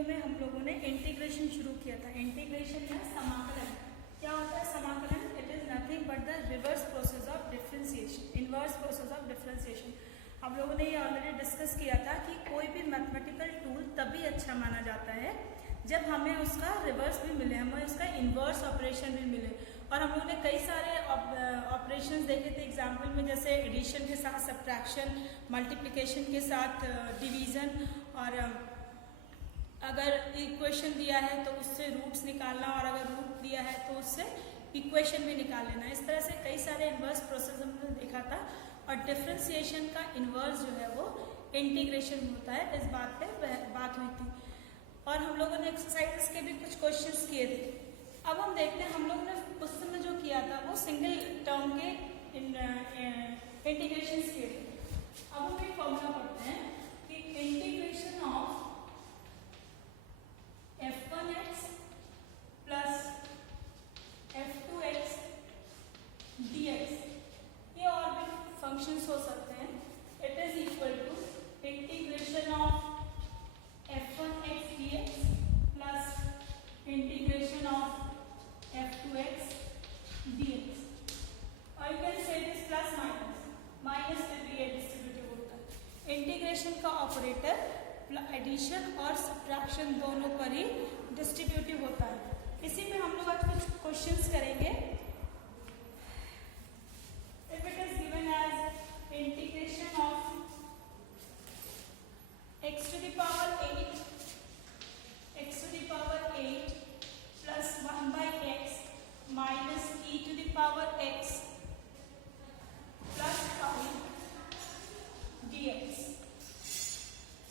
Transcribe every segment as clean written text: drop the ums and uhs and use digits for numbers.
Video में हम लोगों ने इंटीग्रेशन शुरू किया था। इंटीग्रेशन या समाकलन क्या होता है? समाकलन it is nothing but the reverse process of differentiation, inverse process of differentiation. हम लोगों ने ये ऑलरेडी डिस्कस किया था कि कोई भी मैथमेटिकल टूल तभी अच्छा माना जाता है जब हमें उसका रिवर्स भी मिले, हमें उसका इन्वर्स ऑपरेशन भी मिले। और हम लोगों ने कई सारे ऑपरेशंस देखे थे एग्जाम्पल में, जैसे एडिशन के साथ सब्ट्रैक्शन, मल्टीप्लिकेशन के साथ डिवीज़न, और अगर इक्वेशन दिया है तो उससे रूट्स निकालना, और अगर रूट दिया है तो उससे इक्वेशन भी निकाल लेना। इस तरह से कई सारे इन्वर्स प्रोसेस हमने देखा था। और डिफरेंशिएशन का इन्वर्स जो है वो इंटीग्रेशन होता है, इस बात पे बात हुई थी। और हम लोगों ने एक्सरसाइजेस के भी कुछ क्वेश्चंस किए थे। अब हम देखते हैं, हम लोगों ने उस समय जो किया था वो सिंगल टर्म के इंटीग्रेशन किए थे। अब हम एक फॉर्मूला पढ़ते हैं कि integration of f1x plus f2x dx, ये और भी फंक्शंस हो सकते हैं। It is equal to integration of f1x dx plus integration of f2x dx, और you can say this plus minus, minus में भी ये डिस्ट्रीब्यूटिव होता है। इंटीग्रेशन का ऑपरेटर एडिशन और सब्ट्रैक्शन दोनों पर ही डिस्ट्रीब्यूटिव होता है। इसी में हम लोग आज कुछ क्वेश्चंस करेंगे। If it is given as integration of x to the power 8 plus 1 by x minus e to the power x plus 5 dx.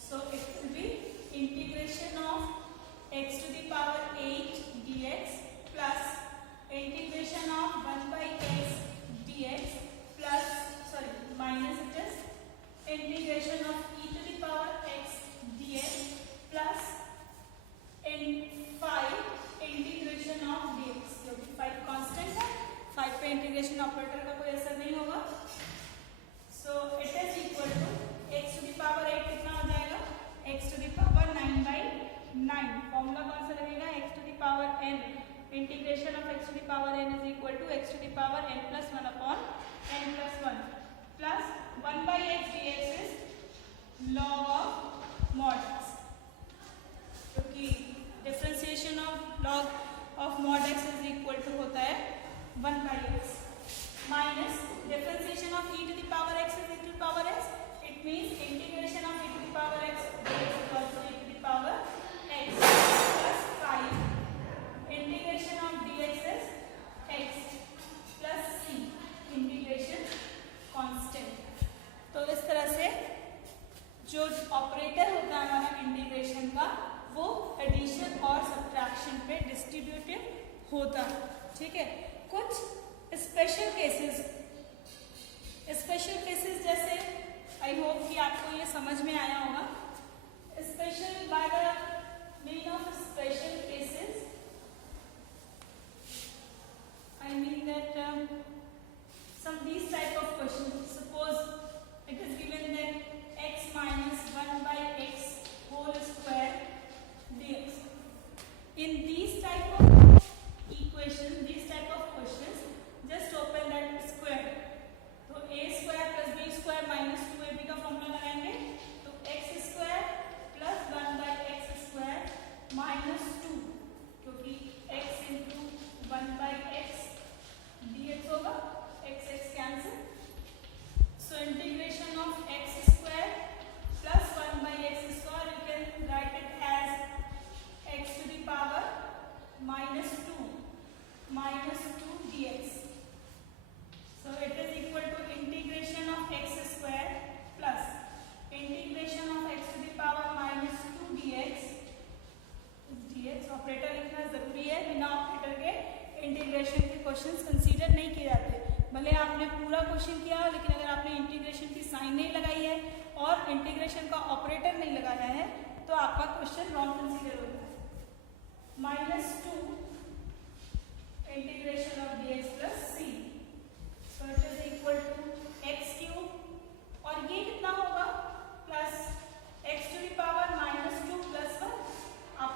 So it will be integration of x to the power 8 dx plus integration of 1 by x dx plus, sorry, minus it is integration of e to the power x dx plus in 5 integration of dx, क्योंकि 5 constant है, 5 पे integration operator का कोई असर नहीं होगा। So it is equal to x to the power 8 कितना हो जाएगा? x to the power 9 by 9। Formula कौन सा लगेगा? x to the power n, integration of x to the power n is equal to x to the power n plus 1 upon n plus 1 plus 1 by x dx is log of mod x, क्योंकि differentiation of log of mod x is equal to होता है 1 by x minus differentiation of e to the power x is e to the power x, it means integration of e to the power x dx is also e to the power x plus 5 integration of dx is x plus c integration constant. तो इस तरह से जो operator होता है हमारा integration का, वो एडिशन और सब्ट्रैक्शन पे डिस्ट्रीब्यूटिव होता है। ठीक है, कुछ स्पेशल केसेस जैसे, आई होप कि आपको ये समझ में आया होगा। Special by the mean of special cases I mean that some these type of questions, suppose it is given that x minus 1 by x whole square dx. In these type of equations, these type of questions, just open that square. तो a square plus b square minus 2ab का formula लगाएंगे, तो x square plus 1 by x square minus 2, क्योंकि x into 1 by x dx होगा, x x cancel. So integration of x square plus 1 by x square, you can write it as x to the power minus 2 dx. So it is equal to integration of x square plus integration of x to the power minus 2 dx. Operator लिखना जरूरी है, बिना operator के integration के questions consider नहीं किए जाते। भले आपने पूरा क्वेश्चन किया हो, लेकिन अगर आपने इंटीग्रेशन की साइन नहीं लगाई है और इंटीग्रेशन का ऑपरेटर नहीं लगाया है तो आपका क्वेश्चन रॉन्ग कंसीडर होगा। -2 integration of dx plus c, so it is equal to x3, और ये कितना होगा? Plus x to the power -2 plus 1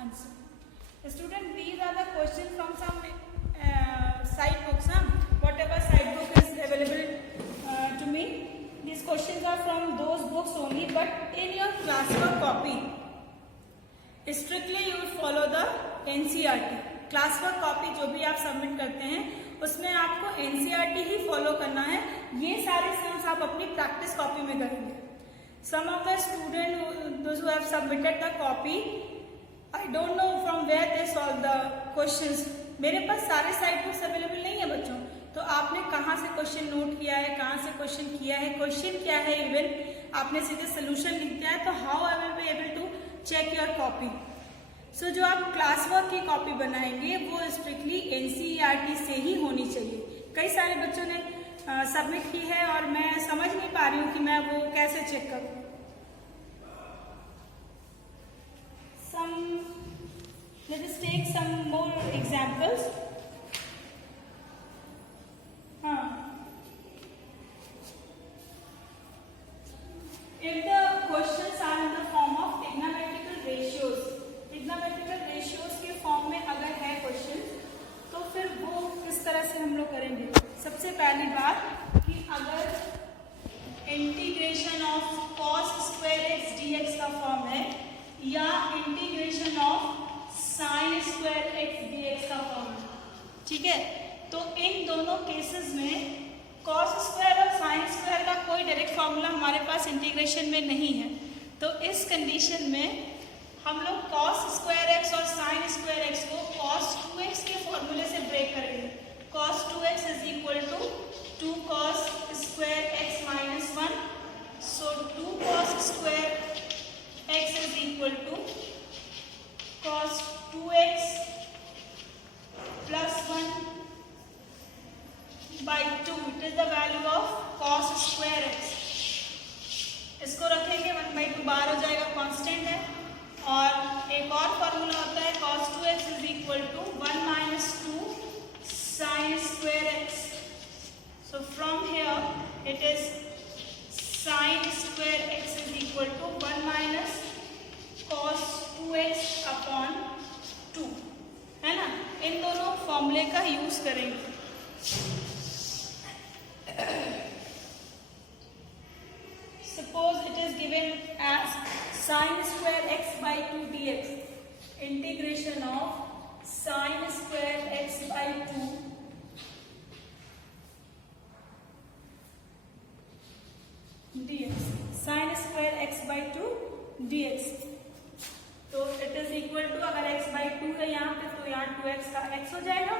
answer. Student, these are the questions from some side books, whatever side book is available to me. These questions are from those books only, but in your classwork copy, strictly you will follow the NCERT. Classwork copy जो भी आप submit करते हैं उसमें आपको NCERT ही follow करना है. ये सारे सम्स आप अपनी प्रैक्टिस कॉपी में करेंगे. Some of the student those who have submitted the copy, I don't know from where they solve the questions. मेरे पास सारे साइड बुक्स अवेलेबल नहीं है बच्चों, तो आपने कहाँ से क्वेश्चन नोट किया है, कहाँ से क्वेश्चन किया है, क्वेश्चन क्या है, इवन आपने सीधे सोल्यूशन लिख दिया है, तो how I will be able to check your copy. So जो आप क्लास वर्क की कॉपी बनाएंगे वो स्ट्रिक्टली NCERT से ही होनी चाहिए. कई सारे बच्चों ने सबमिट की है और मैं समझ नहीं पा रही हूँ कि मैं वो कैसे चेक करूँ. Let us take some more examples. If the questions are in the form of trigonometrical ratios, trigonometrical ratios के फॉर्म में अगर है क्वेश्चन, तो फिर वो किस तरह से हम लोग करेंगे. सबसे पहली बात कि अगर integration of cos square x dx का फॉर्म है या integration of sin square x dx का फॉर्म है, ठीक है, तो इन दोनों केसेस में cos स्क्वायर और sin स्क्वायर का कोई डायरेक्ट फॉर्मूला हमारे पास इंटीग्रेशन में नहीं है. तो इस कंडीशन में हम लोग cos स्क्वायर x और sin स्क्वायर x को cos 2x के फॉर्मूले से ब्रेक करेंगे. cos 2x is equal to 2 cos square x minus 1. So 2 cos square x is equal to cos 2x plus 1 by 2. It is the value of cos square x. इसको रखेंगे 1 by 2 बाहर हो जाएगा, constant है. और एक और फॉर्मूला होता है cos 2x is equal to 1 minus 2 sin square x. So from here it is sin square x is equal to 1 minus cos 2x upon 2, है ना. इन दोनों फॉर्मूले का यूज करेंगे. Suppose it is given as sin square x by 2 dx. Integration of sin square x by 2 dx. Sin square x by 2 dx. तो it is equal to, अगर x by 2 है यहाँ पे तो यहाँ 2x का x हो जाएगा.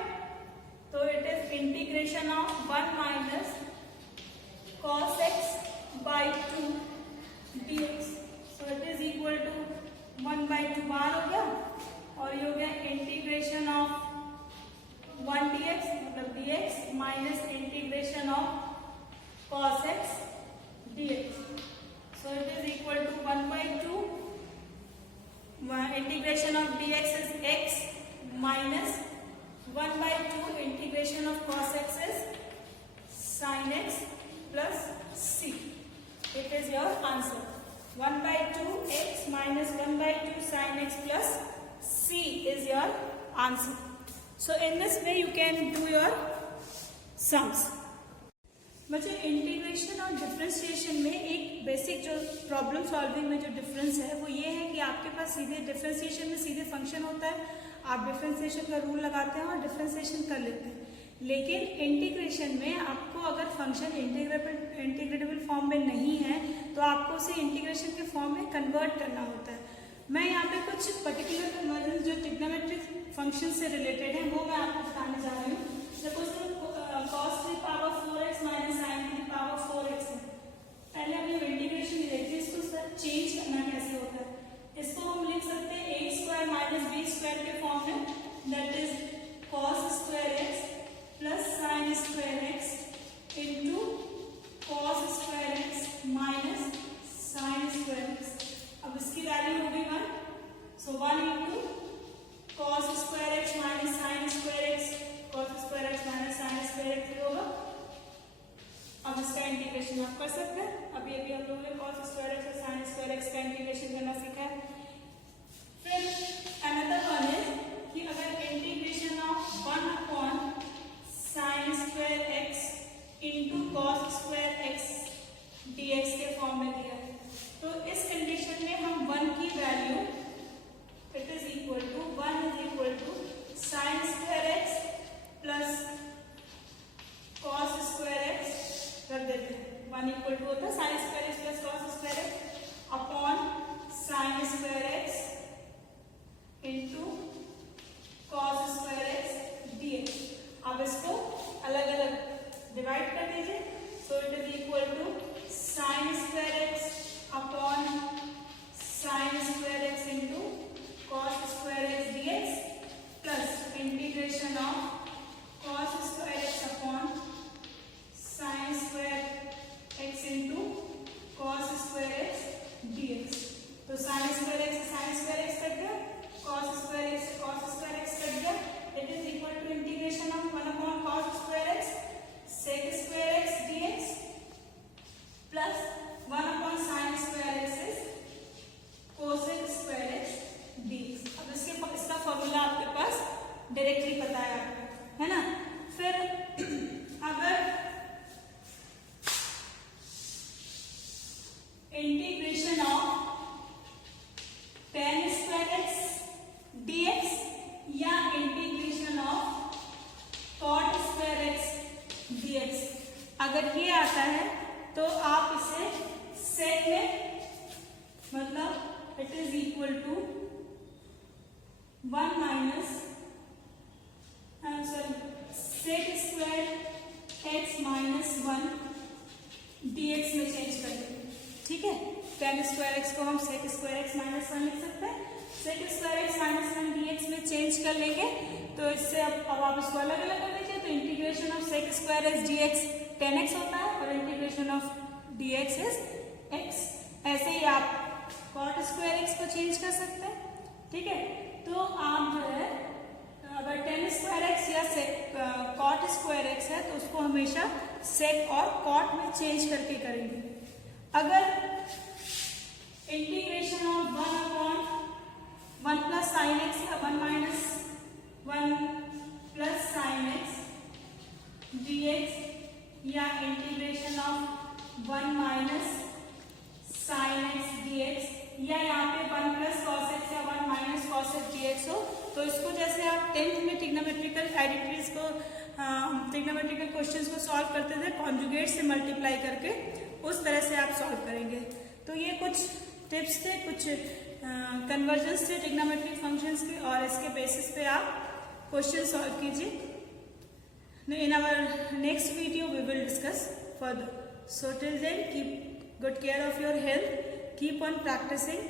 तो it is integration of 1 minus cos x by 2 dx. So it is equal to 1 by 2 बाहर हो गया और ये हो गया इंटीग्रेशन ऑफ 1 dx मतलब dx minus integration of cos x dx. So it is equal to 1 by 2. Integration of dx is x minus 1 by 2 integration of cos x is sin x plus c. It is your answer. 1 by 2 x minus 1 by 2 sin x plus c is your answer. So in this way you can do your sums. बच्चों integration और differentiation में एक basic जो problem solving में जो difference है वो ये है कि आपके पास सीधे डिफरेंशिएशन में सीधे फंक्शन होता है, आप डिफरेंशिएशन का रूल लगाते हैं और डिफरेंशिएशन कर लेते हैं. लेकिन इंटीग्रेशन में आपको अगर फंक्शन इंटीग्रेटेबल फॉर्म में नहीं है तो आपको उसे इंटीग्रेशन के फॉर्म में कन्वर्ट करना होता है. मैं यहाँ पे कुछ पर्टिकुलर कन्वर्जन जो ट्रिग्नोमेट्रिक फंक्शन से रिलेटेड है वो मैं आपको बताने जा रही हूँ. सपोज cos की पावर 4x माइनस sin की पावर 4x है. पहले हमने इंटीग्रेशन ले लेते हैं, इसको सर चेंज करना कैसे होता है. इसको हम लिख सकते हैं a square minus b square के फॉर्म में, that is cos square x plus sin square x into cos square x minus sin square x. अब इसकी वैल्यू होगी 1. सो 1 into cos square x minus sin square x, cos square x minus sin square x होगा. अब इसका integration आप कर सकते हैं. अभी अभी हम लोगों ने cos स्क्वायर x और sin स्क्वायर x का इंटीग्रेशन करना सीखा है. फिर another 1 minus sec square x minus 1 dx में चेंज कर देंगे, ठीक है। tan स्क्वायर x को हम सेक स्क्वायर x माइनस 1 लिख सकते हैं। Sec square x minus 1 dx में चेंज कर लेंगे तो इससे अब आप इसको अलग अलग कर लीजिए, तो integration of sec square x dx tan x होता है और integration of dx is x। ऐसे ही आप cot स्क्वायर x को चेंज कर सकते हैं, ठीक है। तो आप जो है अगर tan स्क्वायर x या cot स्क्वायर x है तो उसको हमेशा sec और cot में चेंज करके करेंगे। अगर integration of 1 plus sine x या 1 minus 1 plus sine x dx या integration of 1 minus sine x dx या यहाँ पे 1 प्लस कॉस x या 1 माइनस कॉस x dx हो, तो इसको जैसे आप 10th में ट्रिग्नोमेट्रिकल आइडेंटिटीज को ट्रिग्नोमेट्रिकल क्वेश्चंस को सॉल्व करते थे कॉन्जुगेट से मल्टीप्लाई करके, उस तरह से आप सॉल्व करेंगे। तो ये कुछ टिप्स थे, कुछ कन्वर्जन्स थे ट्रिग्नोमेट्रिक फंक्शंस के, और इसके बेसिस पे आप क्वेश्चन सॉल्व कीजिए। In our next video we will discuss further. So till then keep good care of your health, keep on practising,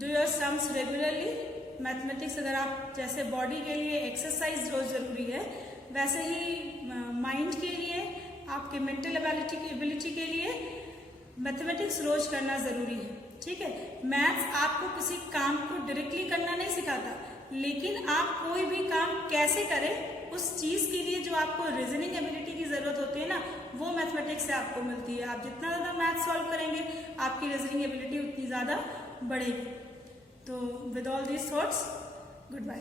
do your sums regularly. Mathematics अगर आप जैसे बॉडी के लिए एक्सरसाइज रोज जरूरी है, वैसे ही माइंड के लिए, आपके मेंटल एबिलिटी के लिए मैथमेटिक्स रोज करना जरूरी है, ठीक है। मैथ्स आपको किसी काम को डायरेक्टली करना नहीं सिखाता, लेकिन आप कोई भी काम कैसे करें उस चीज के लिए जो आपको रीजनिंग एबिलिटी की जरूरत होती है ना, वो मैथमेटिक्स से आपको मिलती है। आप जितना ज्यादा मैथ सॉल्व करेंगे आपकी रीजनिंग एबिलिटी उतनी ज्यादा बढ़ेगी। तो with all these thoughts, good bye.